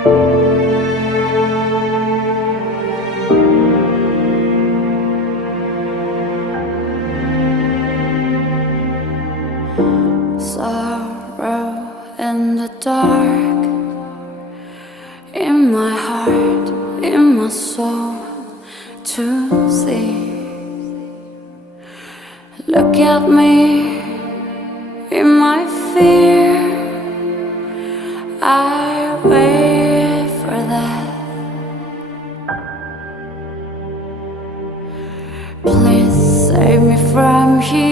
Sorrow in the dark, in my heart, in my soul, to see. Look at me, in my fear, I wait for that. Please save me from here.